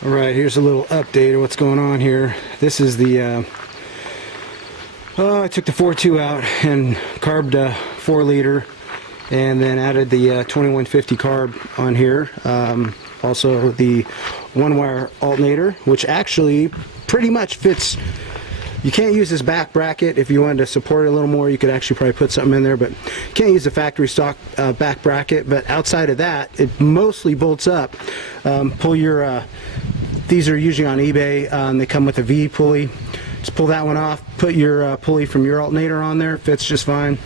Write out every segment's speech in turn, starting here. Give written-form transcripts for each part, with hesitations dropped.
Alright, here's a little update of what's going on here. This is the, I took the 4.2 out and carbed a 4 liter and then added the 2150 carb on here. Also the one wire alternator, which actually pretty much fits. You can't use this back bracket. If you wanted to support it a little more, you could actually probably put something in there, but you can't use the factory stock back bracket. But outside of that, it mostly bolts up. Pull your these are usually on eBay. They come with a V pulley. Just pull that one off, put your pulley from your alternator on there, fits just fine.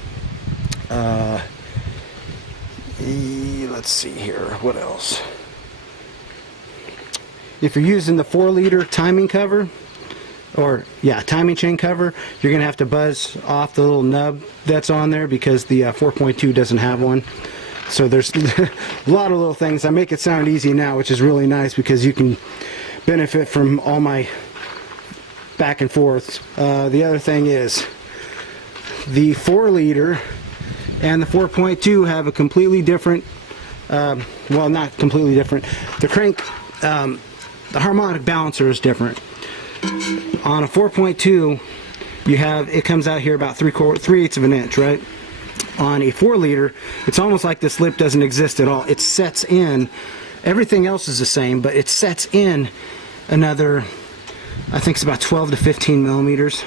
Let's see here, what else? If you're using the 4 liter timing cover, or timing chain cover, you're gonna have to buzz off the little nub that's on there because the 4.2 doesn't have one. So there's a lot of little things. I make it sound easy now, which is really nice because you can benefit from all my back and forths. The other thing is the 4 liter and the 4.2 have a completely different, well, not completely different. The crank, the harmonic balancer is different. On a 4.2, you have, it comes out here about 3/8 of an inch, right? On a 4 liter, it's almost like this lip doesn't exist at all. It sets in, everything else is the same, but it sets in another, I think it's about 12 to 15 millimeters.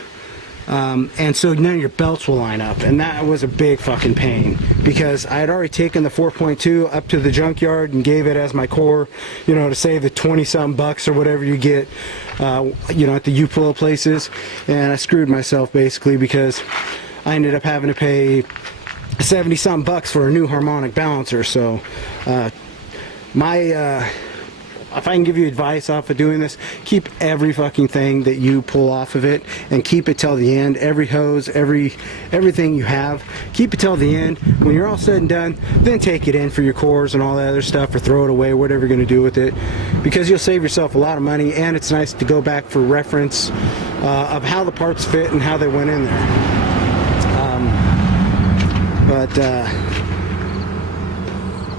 And so none of your belts will line up, and that was a big fucking pain because I had already taken the 4.2 up to the junkyard and gave it as my core, you know, to save the 20-something bucks or whatever you get, you know, at the U-Pull places, and I screwed myself basically because I ended up having to pay 70-something bucks for a new harmonic balancer. So if I can give you advice off of doing this, keep every fucking thing that you pull off of it and keep it till the end. Every hose, everything you have, keep it till the end. When you're all said and done, then take it in for your cores and all that other stuff, or throw it away, whatever you're going to do with it, because you'll save yourself a lot of money, and it's nice to go back for reference of how the parts fit and how they went in there.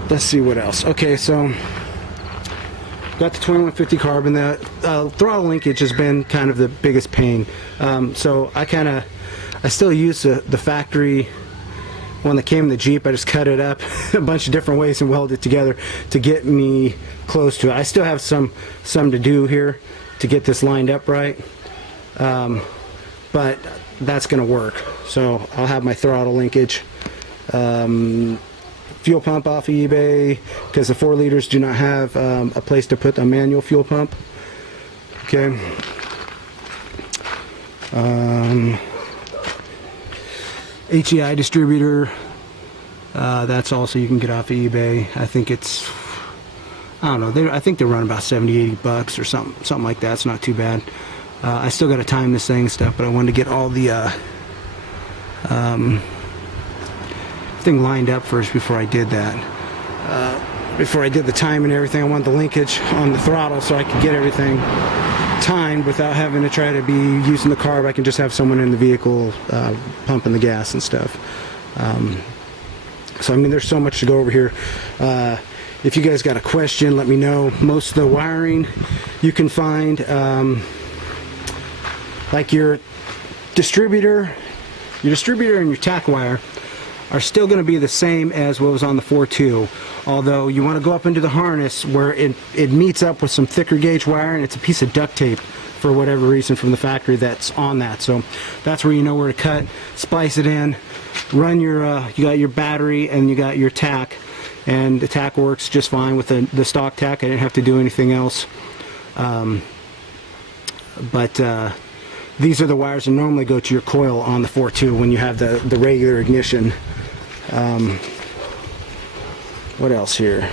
Let's see what else. Okay, so got the 2150 carb, and the throttle linkage has been kind of the biggest pain. So I still use the factory one that came in the Jeep. I just cut it up a bunch of different ways and welded it together to get me close to it. I still have some to do here to get this lined up right, but that's gonna work. So I'll have my throttle linkage. Fuel pump off of eBay, because the 4 liters do not have a place to put a manual fuel pump. Okay. HEI distributor, that's also, you can get off of eBay. I think it's, I don't know, I think they run about 70-80 bucks or something like that. It's not too bad. I still got to time this thing and stuff, but I wanted to get all the thing lined up first before I did that. Before I did the time and everything, I wanted the linkage on the throttle so I could get everything timed without having to try to be using the carb. I can just have someone in the vehicle pumping the gas and stuff. So I mean, there's so much to go over here. If you guys got a question, let me know. Most of the wiring you can find, like your distributor and your tack wire are still going to be the same as what was on the 4.2, although you want to go up into the harness where it meets up with some thicker gauge wire, and it's a piece of duct tape for whatever reason from the factory that's on that. So that's where you know where to cut, splice it in, run your you got your battery and you got your tack, and the tack works just fine with the stock tack. I didn't have to do anything else. These are the wires that normally go to your coil on the 4.2 when you have the regular ignition. What else here?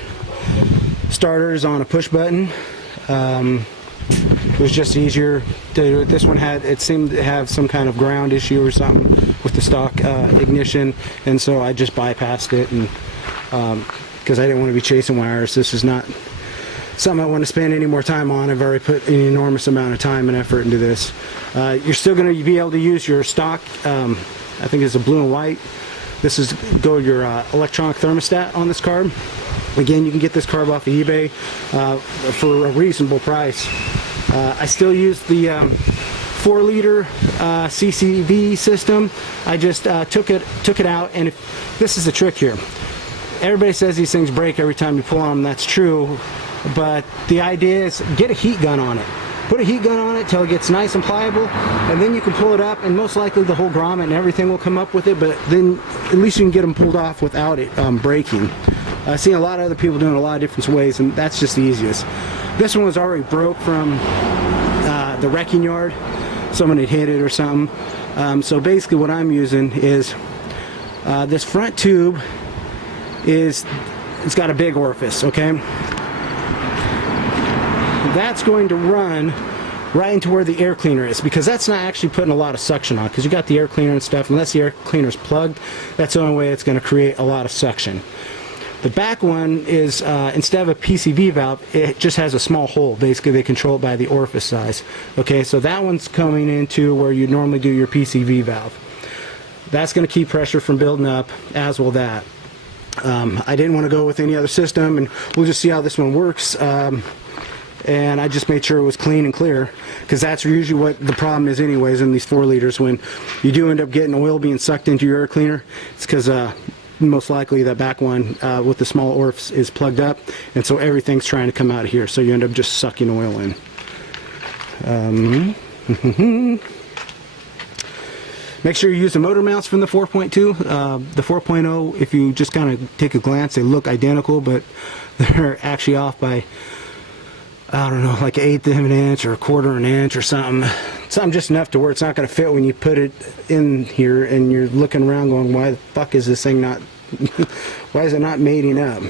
Starter is on a push button. It was just easier to do it. This one it seemed to have some kind of ground issue or something with the stock ignition, and so I just bypassed it, and because I didn't want to be chasing wires. This is not something I want to spend any more time on. I've already put an enormous amount of time and effort into this. You're still going to be able to use your stock, I think it's a blue and white. This is your electronic thermostat on this carb. Again, you can get this carb off of eBay for a reasonable price. I still use the 4-liter CCV system. I just took it out, and this is the trick here. Everybody says these things break every time you pull on them. That's true, but the idea is get a heat gun on it. Put a heat gun on it till it gets nice and pliable, and then you can pull it up, and most likely the whole grommet and everything will come up with it, but then at least you can get them pulled off without it breaking. I've seen a lot of other people doing a lot of different ways, and that's just the easiest. This one was already broke from the wrecking yard. Someone had hit it or something. So basically what I'm using is this front tube it's got a big orifice, okay? That's going to run right into where the air cleaner is, because that's not actually putting a lot of suction on, because you got the air cleaner and stuff. Unless the air cleaner is plugged, that's the only way it's going to create a lot of suction. The back one is, instead of a PCV valve, it just has a small hole. Basically, they control it by the orifice size. Okay, so that one's coming into where you normally do your PCV valve. That's going to keep pressure from building up, as will that. I didn't want to go with any other system, and we'll just see how this one works. And I just made sure it was clean and clear, because that's usually what the problem is anyways in these 4 liters. When you do end up getting oil being sucked into your air cleaner, it's because most likely that back one with the small orifice is plugged up, and so everything's trying to come out of here, so you end up just sucking oil in. Make sure you use the motor mounts from the 4.2. The 4.0, if you just kind of take a glance, they look identical, but they're actually off by, I don't know, like 1/8 of an inch or 1/4 of an inch or something. Something just enough to where it's not going to fit when you put it in here and you're looking around going, why the fuck is this thing not, why is it not mating up?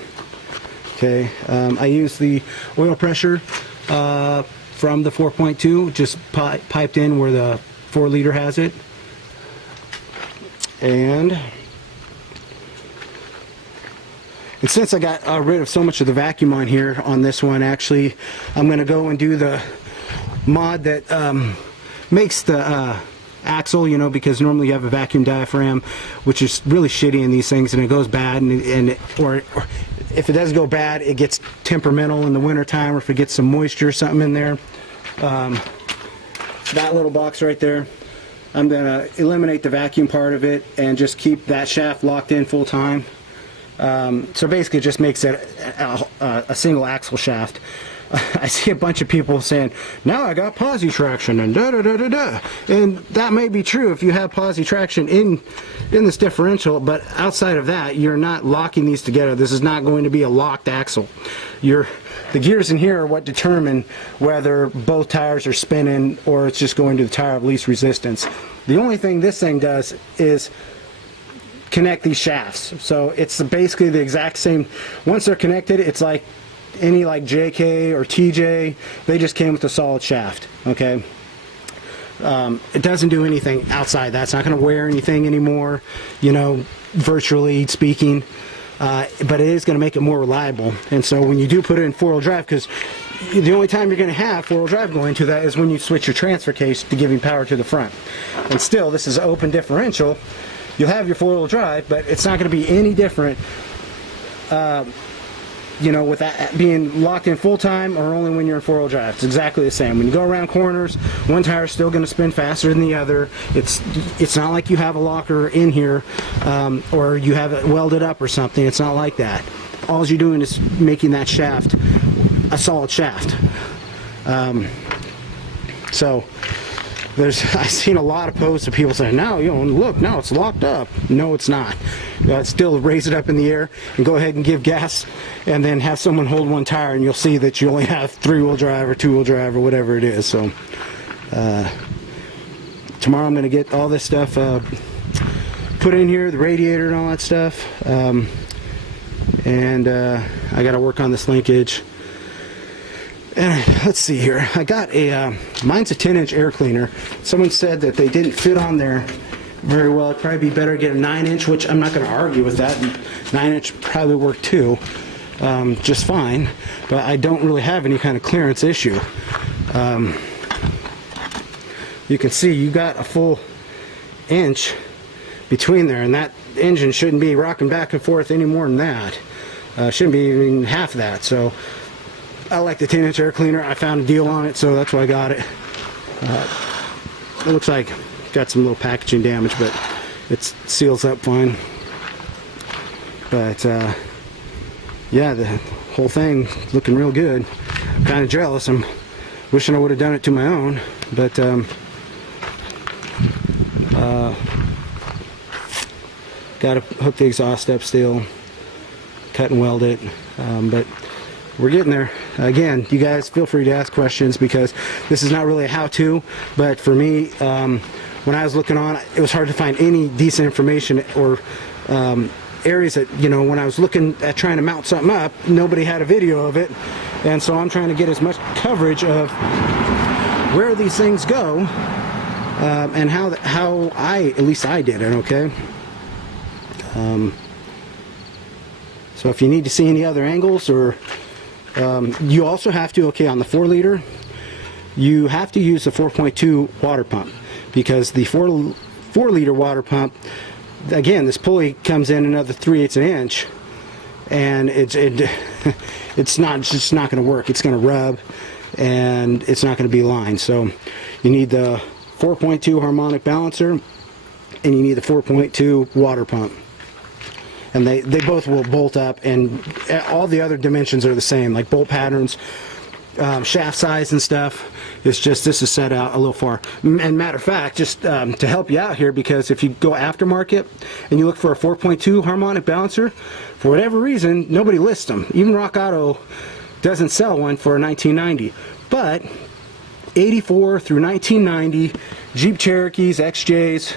Okay, I use the oil pressure from the 4.2, just piped in where the 4-liter has it. And since I got rid of so much of the vacuum on here on this one, actually, I'm going to go and do the mod that makes the axle, you know, because normally you have a vacuum diaphragm, which is really shitty in these things, and it goes bad, or if it does go bad, it gets temperamental in the winter time, or if it gets some moisture or something in there. That little box right there, I'm going to eliminate the vacuum part of it and just keep that shaft locked in full time. So basically it just makes it a single axle shaft. I see a bunch of people saying, now I got posi traction and da da da da da. And that may be true if you have posi traction in this differential, but outside of that, you're not locking these together. This is not going to be a locked axle. The gears in here are what determine whether both tires are spinning or it's just going to the tire of least resistance. The only thing this thing does is connect these shafts. So it's basically the exact same. Once they're connected, it's like any like JK or TJ, they just came with a solid shaft. Okay, it doesn't do anything outside that. It's not going to wear anything anymore, you know, virtually speaking. But it is going to make it more reliable. And so when you do put it in 4-wheel drive, because the only time you're going to have 4-wheel drive going to that is when you switch your transfer case to giving power to the front. And still, this is an open differential. You'll have your 4-wheel drive, but it's not going to be any different, you know, with that being locked in full time or only when you're in 4-wheel drive. It's exactly the same. When you go around corners, one tire is still going to spin faster than the other. It's not like you have a locker in here or you have it welded up or something. It's not like that. All you're doing is making that shaft a solid shaft. So I've seen a lot of posts of people saying, "No, you know, look, now it's locked up." No, it's not. Still raise it up in the air and go ahead and give gas, and then have someone hold one tire, and you'll see that you only have 3-wheel drive or 2-wheel drive or whatever it is. So tomorrow I'm going to get all this stuff put in here, the radiator and all that stuff, and I got to work on this linkage. And let's see here. I got mine's a 10-inch air cleaner. Someone said that they didn't fit on there very well. It'd probably be better to get a 9-inch, which I'm not going to argue with that. 9-inch probably work too, just fine. But I don't really have any kind of clearance issue. You can see you got a full inch between there, and that engine shouldn't be rocking back and forth any more than that. Shouldn't be even half that. So I like the 10-inch air cleaner. I found a deal on it, so that's why I got it. It looks like got some little packaging damage, but it seals up fine. But yeah, the whole thing looking real good. I'm kind of jealous. I'm wishing I would have done it to my own, but got to hook the exhaust up still, cut and weld it, but we're getting there. Again, you guys feel free to ask questions, because this is not really a how-to, but for me, when I was looking on, it was hard to find any decent information or areas that, you know, when I was looking at trying to mount something up, nobody had a video of it, and so I'm trying to get as much coverage of where these things go, and how at least I did it, okay? So if you need to see any other angles, or you also have to, okay, on the 4-liter, you have to use the 4.2 water pump, because the 4-liter water pump, again, this pulley comes in another 3/8 inch, and it's just not going to work. It's going to rub, and it's not going to be lined. So you need the 4.2 harmonic balancer, and you need the 4.2 water pump. And they both will bolt up, and all the other dimensions are the same, like bolt patterns, shaft size and stuff. It's just this is set out a little far. And matter of fact, just to help you out here, because if you go aftermarket and you look for a 4.2 harmonic balancer, for whatever reason, nobody lists them. Even Rock Auto doesn't sell one for a 1990. But 84 through 1990 Jeep Cherokees, XJs,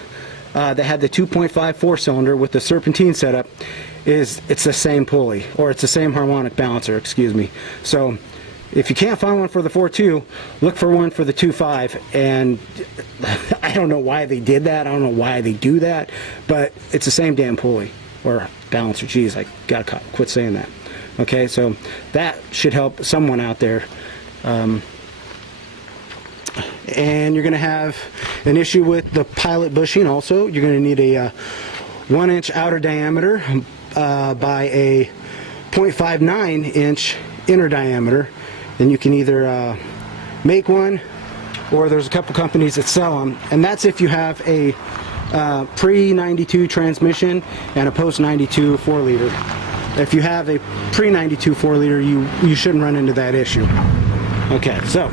that had the 2.5 4-cylinder with the serpentine setup, it's the same pulley, or it's the same harmonic balancer, excuse me. So if you can't find one for the 4.2, look for one for the 2.5, and I don't know why they did that. I don't know why they do that, but it's the same damn pulley or balancer. Geez, I gotta quit saying that. Okay, so that should help someone out there. And you're going to have an issue with the pilot bushing also. You're going to need a 1-inch outer diameter by a 0.59-inch inner diameter. And you can either make one, or there's a couple companies that sell them. And that's if you have a pre-92 transmission and a post-92 4-liter. If you have a pre-92 4-liter, you shouldn't run into that issue. Okay, so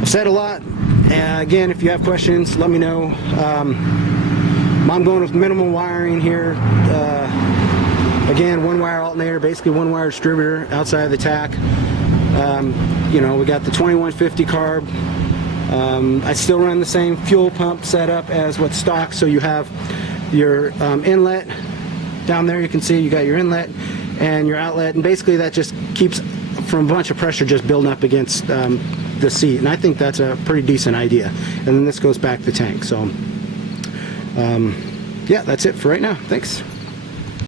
I've said a lot. Again, if you have questions, let me know. I'm going with minimal wiring here. Again, 1-wire alternator, basically 1-wire distributor outside of the tack. You know, we got the 2150 carb. I still run the same fuel pump setup as what's stock, so you have your inlet down there. You can see you got your inlet and your outlet, and basically that just keeps from a bunch of pressure just building up against the seat, and I think that's a pretty decent idea. And then this goes back to the tank. So yeah, that's it for right now. Thanks.